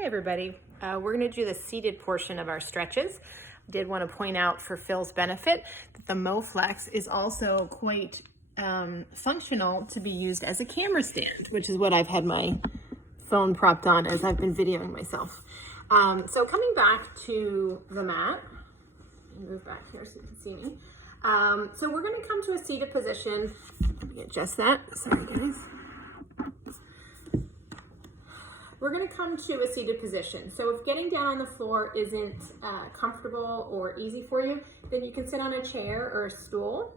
Hi everybody. We're going to do the seated portion of our stretches. I did want to point out for Phil's benefit that the MoFlex is also quite functional to be used as a camera stand, which is what I've had my phone propped on as I've been videoing myself. So coming back to the mat, move back here so you can see me. So we're going to come to a seated position. Let me adjust that. Sorry guys. We're going to come to a seated position. So if getting down on the floor isn't comfortable or easy for you, then you can sit on a chair or a stool.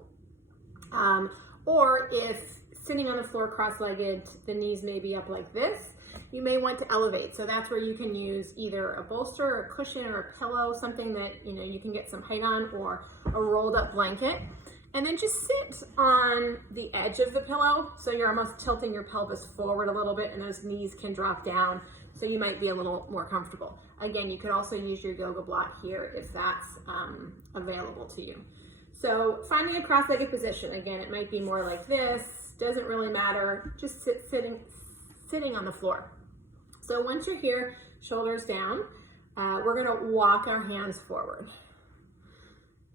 Or if sitting on the floor cross-legged, the knees may be up like this, you may want to elevate. So that's where you can use either a bolster or a cushion or a pillow, something that you can get some height on, or a rolled up blanket. And then just sit on the edge of the pillow. So you're almost tilting your pelvis forward a little bit and those knees can drop down. So you might be a little more comfortable. Again, you could also use your yoga block here if that's available to you. So finding a cross-legged position, again, it might be more like this, doesn't really matter, just sitting on the floor. So once you're here, shoulders down, we're gonna walk our hands forward.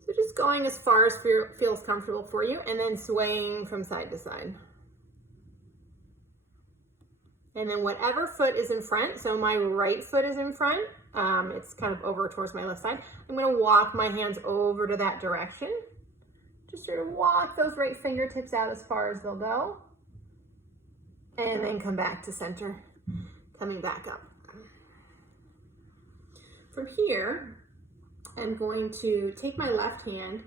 So just going as far as feels comfortable for you and then swaying from side to side. And then whatever foot is in front, so my right foot is in front, it's kind of over towards my left side. I'm gonna walk my hands over to that direction. Just sort of walk those right fingertips out as far as they'll go. And then come back to center, coming back up. From here, I'm going to take my left hand,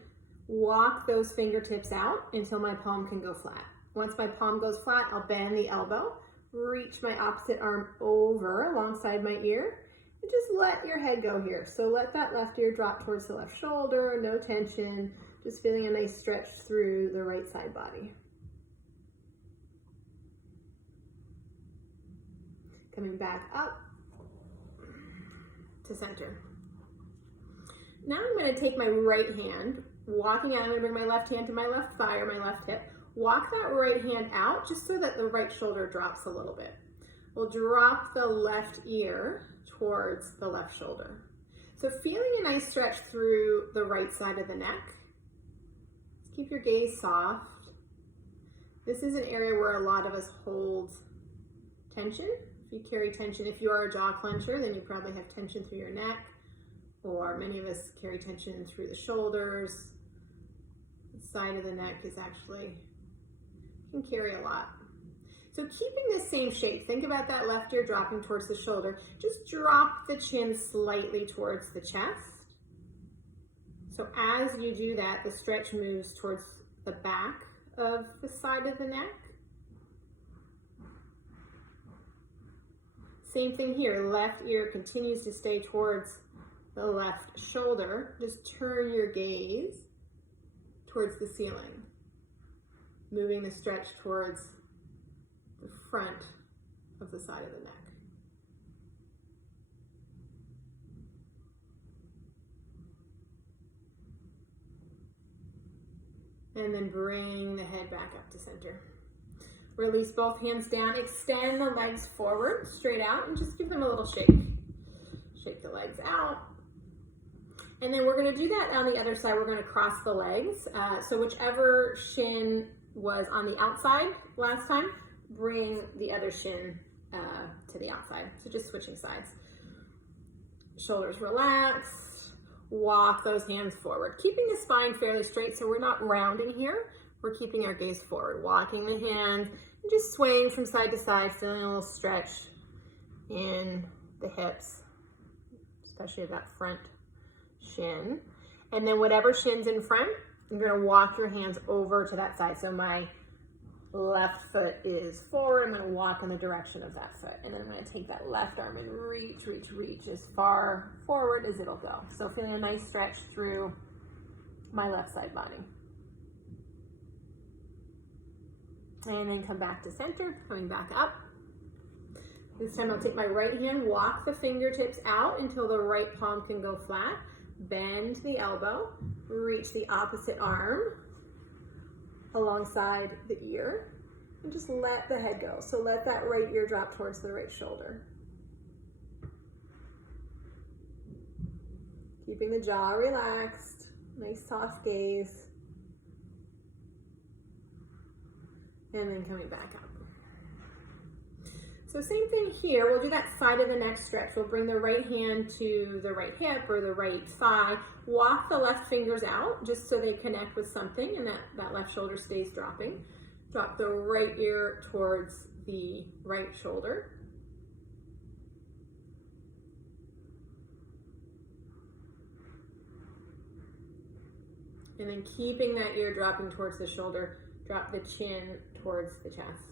walk those fingertips out until my palm can go flat. Once my palm goes flat, I'll bend the elbow, reach my opposite arm over alongside my ear, and just let your head go here. So let that left ear drop towards the left shoulder, no tension, just feeling a nice stretch through the right side body. Coming back up to center. Now I'm going to take my right hand, walking out, I'm going to bring my left hand to my left thigh or my left hip, walk that right hand out just so that the right shoulder drops a little bit. We'll drop the left ear towards the left shoulder. So feeling a nice stretch through the right side of the neck. Keep your gaze soft. This is an area where a lot of us hold tension. If you carry tension, if you are a jaw clencher, then you probably have tension through your neck. Or many of us carry tension through the shoulders. The side of the neck is actually, can carry a lot. So keeping the same shape, think about that left ear dropping towards the shoulder. Just drop the chin slightly towards the chest. So as you do that, the stretch moves towards the back of the side of the neck. Same thing here, left ear continues to stay towards the left shoulder. Just turn your gaze towards the ceiling, moving the stretch towards the front of the side of the neck. And then bring the head back up to center. Release both hands down, extend the legs forward, straight out, and just give them a little shake. Shake the legs out. And then we're gonna do that on the other side. We're gonna cross the legs. So whichever shin was on the outside last time, bring the other shin to the outside. So just switching sides. Shoulders relaxed, walk those hands forward. Keeping the spine fairly straight so we're not rounding here. We're keeping our gaze forward, walking the hands, and just swaying from side to side, feeling a little stretch in the hips, especially that front shin. And then whatever shin's in front, you're gonna walk your hands over to that side. So my left foot is forward, I'm gonna walk in the direction of that foot. And then I'm gonna take that left arm and reach, reach, reach as far forward as it'll go. So feeling a nice stretch through my left side body. And then come back to center, coming back up. This time I'll take my right hand, walk the fingertips out until the right palm can go flat. Bend the elbow, reach the opposite arm alongside the ear, and just let the head go. So let that right ear drop towards the right shoulder. Keeping the jaw relaxed, nice soft gaze. And then coming back up. So same thing here, we'll do that side of the neck stretch. We'll bring the right hand to the right hip or the right thigh, walk the left fingers out just so they connect with something and that left shoulder stays dropping. Drop the right ear towards the right shoulder. And then keeping that ear dropping towards the shoulder, drop the chin towards the chest.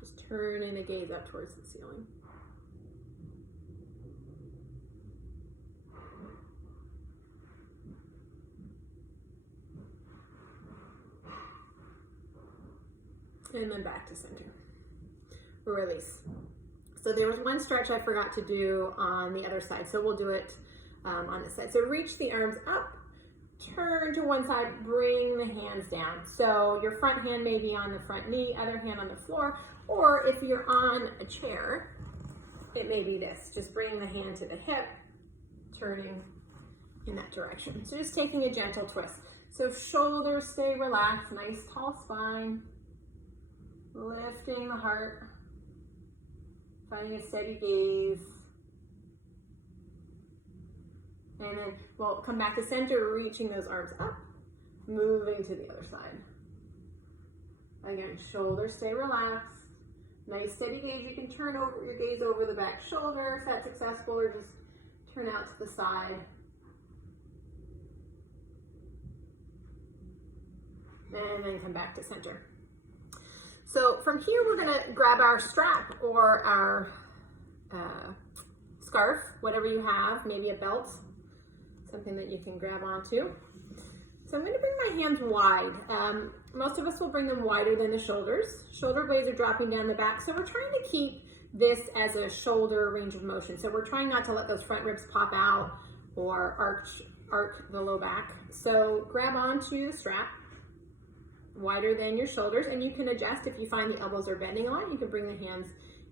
Just turning the gaze up towards the ceiling. And then back to center. Release. So there was one stretch I forgot to do on the other side, so we'll do it on this side. So reach the arms up, turn to one side, bring the hands down. So your front hand may be on the front knee, other hand on the floor, or if you're on a chair, it may be this. Just bringing the hand to the hip, turning in that direction. So just taking a gentle twist. So shoulders stay relaxed, nice tall spine, lifting the heart. Finding a steady gaze. And then we'll come back to center, reaching those arms up, moving to the other side. Again, shoulders stay relaxed. Nice steady gaze. You can turn over your gaze over the back shoulder if that's accessible, or just turn out to the side. And then come back to center. So from here, we're gonna grab our strap or our scarf, whatever you have, maybe a belt, something that you can grab onto. So I'm gonna bring my hands wide. Most of us will bring them wider than the shoulders. Shoulder blades are dropping down the back, so we're trying to keep this as a shoulder range of motion. So we're trying not to let those front ribs pop out or arc the low back. So grab onto the strap, wider than your shoulders, and you can adjust if you find the elbows are bending a lot. You can bring the hands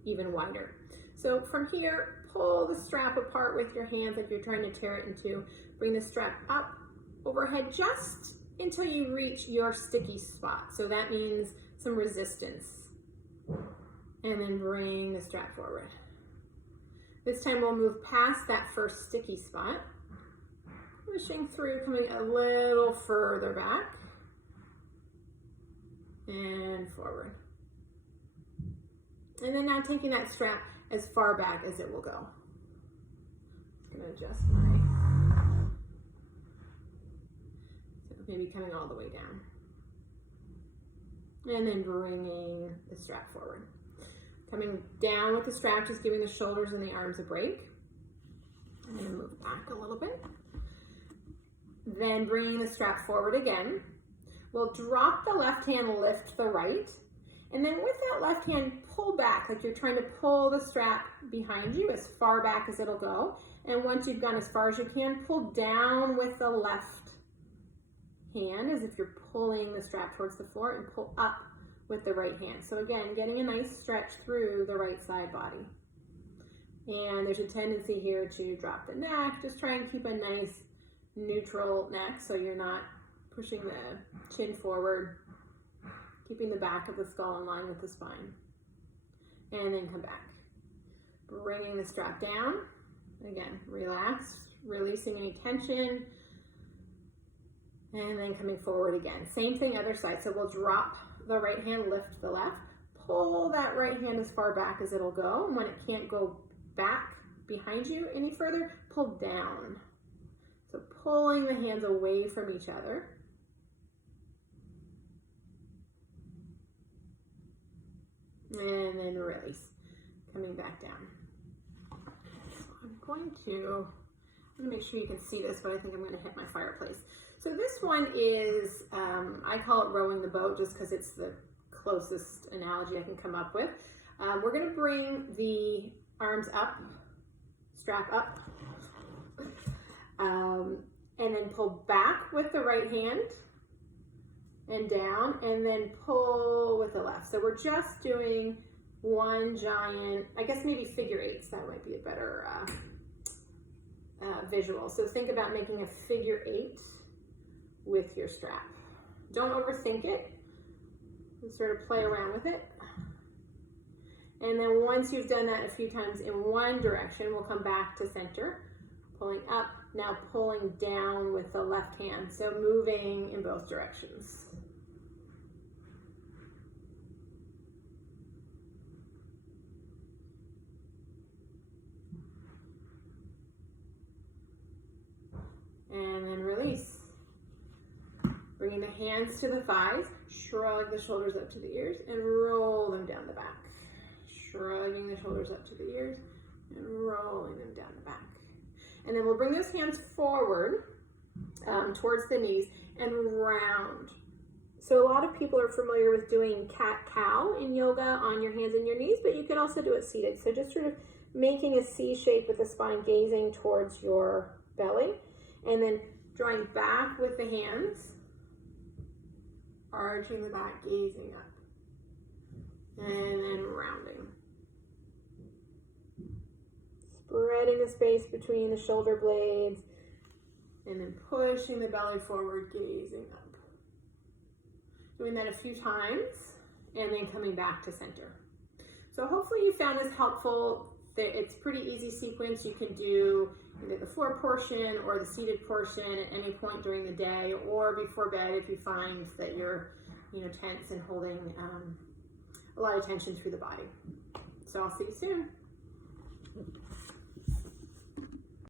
even wider. So from here, pull the strap apart with your hands like you're trying to tear it in two. Bring the strap up overhead just until you reach your sticky spot. So that means some resistance. And then bring the strap forward. This time we'll move past that first sticky spot, pushing through, coming a little further back. And forward. And then now taking that strap as far back as it will go. I'm gonna adjust so maybe coming all the way down. And then bringing the strap forward. Coming down with the strap, just giving the shoulders and the arms a break. And then move back a little bit. Then bringing the strap forward again. We'll drop the left hand, lift the right, and then with that left hand, pull back like you're trying to pull the strap behind you as far back as it'll go. And once you've gone as far as you can, pull down with the left hand as if you're pulling the strap towards the floor, and pull up with the right hand. So again, getting a nice stretch through the right side body. And there's a tendency here to drop the neck. Just try and keep a nice neutral neck so you're not pushing the chin forward, keeping the back of the skull in line with the spine. And then come back. Bringing the strap down. Again, relax, releasing any tension. And then coming forward again. Same thing other side. So we'll drop the right hand, lift the left. Pull that right hand as far back as it'll go. And when it can't go back behind you any further, pull down. So pulling the hands away from each other. And then release, coming back down. So I'm going to make sure you can see this, but I think I'm going to hit my fireplace. So this one is, I call it rowing the boat just because it's the closest analogy I can come up with. We're going to bring the arms up, strap up, and then pull back with the right hand, and down, and then pull with the left. So we're just doing one giant, I guess maybe figure eights, that might be a better visual. So think about making a figure eight with your strap. Don't overthink it. Just sort of play around with it. And then once you've done that a few times in one direction, we'll come back to center, pulling up, now pulling down with the left hand. So moving in both directions. And then release. Bringing the hands to the thighs, shrug the shoulders up to the ears, and roll them down the back. Shrugging the shoulders up to the ears, and rolling them down the back. And then we'll bring those hands forward towards the knees and round. So a lot of people are familiar with doing cat-cow in yoga on your hands and your knees, but you can also do it seated. So just sort of making a C shape with the spine gazing towards your belly. And then drawing back with the hands, arching the back, gazing up, and then rounding. Spreading the space between the shoulder blades, and then pushing the belly forward, gazing up. Doing that a few times, and then coming back to center. So hopefully you found this helpful. It's pretty easy sequence. You can do either the floor portion or the seated portion at any point during the day or before bed if you find that you're tense and holding a lot of tension through the body. So I'll see you soon.